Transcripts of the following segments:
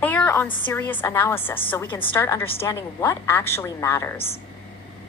Layer on serious analysis so we can start understanding what actually matters.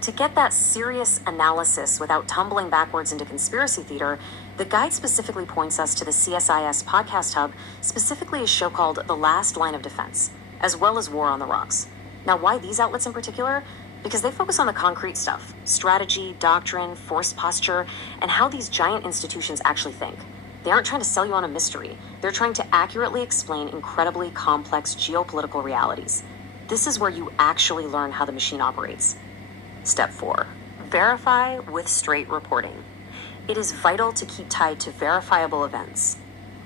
To get that serious analysis without tumbling backwards into conspiracy theater, the guide specifically points us to the CSIS podcast hub, specifically a show called The Last Line of Defense, as well as War on the Rocks. Now, why these outlets in particular? Because they focus on the concrete stuff, strategy, doctrine, force posture, and how these giant institutions actually think. They aren't trying to sell you on a mystery. They're trying to accurately explain incredibly complex geopolitical realities. This is where you actually learn how the machine operates. Step 4. Verify with straight reporting. It is vital to keep tied to verifiable events.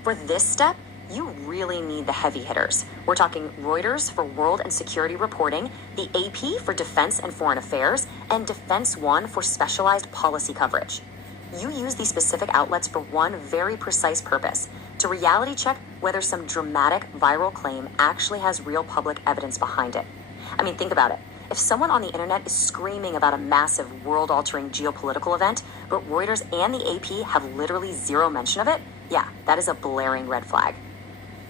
For this step, you really need the heavy hitters. We're talking Reuters for world and security reporting, the AP for defense and foreign affairs, and Defense One for specialized policy coverage. You use these specific outlets for one very precise purpose: to reality check whether some dramatic viral claim actually has real public evidence behind it. I mean, think about it. If someone on the internet is screaming about a massive world-altering geopolitical event, but Reuters and the AP have literally zero mention of it, yeah, that is a blaring red flag.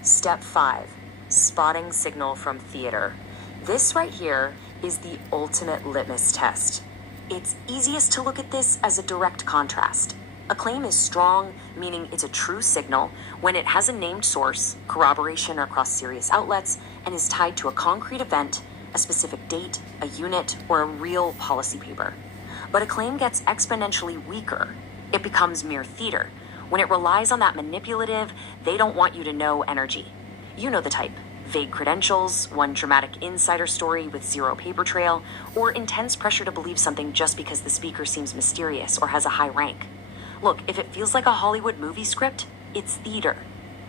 Step 5. Spotting signal from theater. This right here is the ultimate litmus test. It's easiest to look at this as a direct contrast. A claim is strong, meaning it's a true signal, when it has a named source, corroboration across serious outlets, and is tied to a concrete event, a specific date, a unit, or a real policy paper. But a claim gets exponentially weaker. It becomes mere theater. When it relies on that manipulative, they don't want you to know energy. You know the type. Vague credentials, one dramatic insider story with zero paper trail, or intense pressure to believe something just because the speaker seems mysterious or has a high rank. Look, if it feels like a Hollywood movie script, it's theater.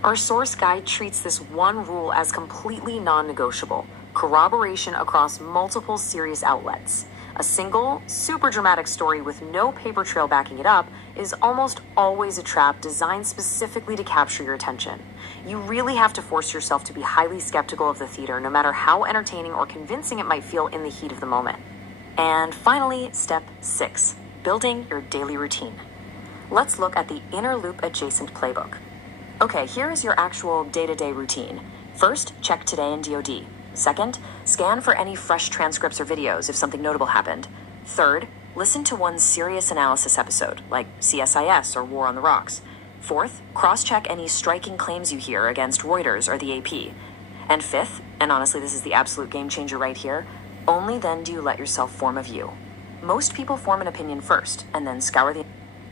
Our source guide treats this one rule as completely non-negotiable: corroboration across multiple serious outlets. A single, super dramatic story with no paper trail backing it up is almost always a trap designed specifically to capture your attention. You really have to force yourself to be highly skeptical of the theater, no matter how entertaining or convincing it might feel in the heat of the moment. And finally, step 6, building your daily routine. Let's look at the inner loop adjacent playbook. Okay, here is your actual day-to-day routine. First, check Today and DoD. Second, scan for any fresh transcripts or videos if something notable happened. Third, listen to one serious analysis episode, like CSIS or War on the Rocks. Fourth, cross-check any striking claims you hear against Reuters or the AP. And fifth, and honestly this is the absolute game changer right here, only then do you let yourself form a view. Most people form an opinion first, and then scour the